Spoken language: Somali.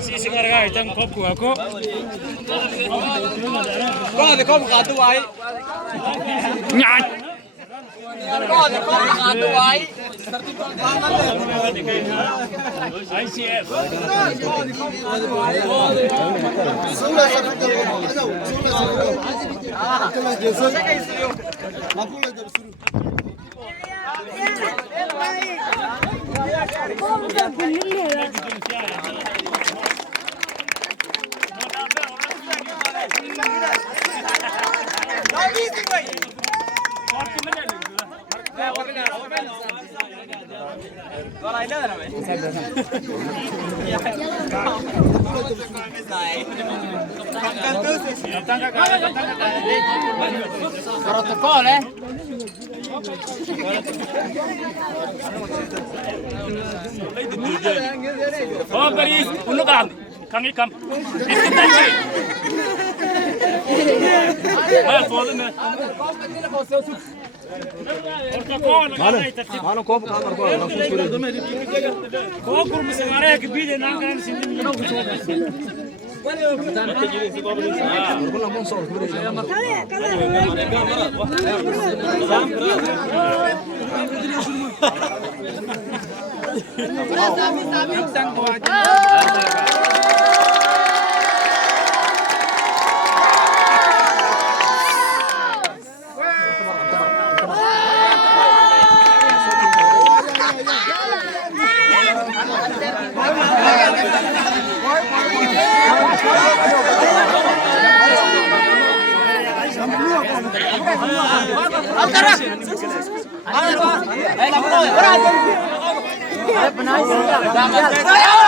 Sisi karga item kop ku aku. Có thì có một cả tu ấy. Nyat. Có thì có một cả tu ấy. ICF. Protocolo, eh? Oh, Paris, unuk kam. Kami kam. Istimewa. Hayır, sordu mu? Malam kau bukan apa langsung turun. Kau kurmus sekarang ke bide nangkran sini. Kau langsung sol turun. Benar.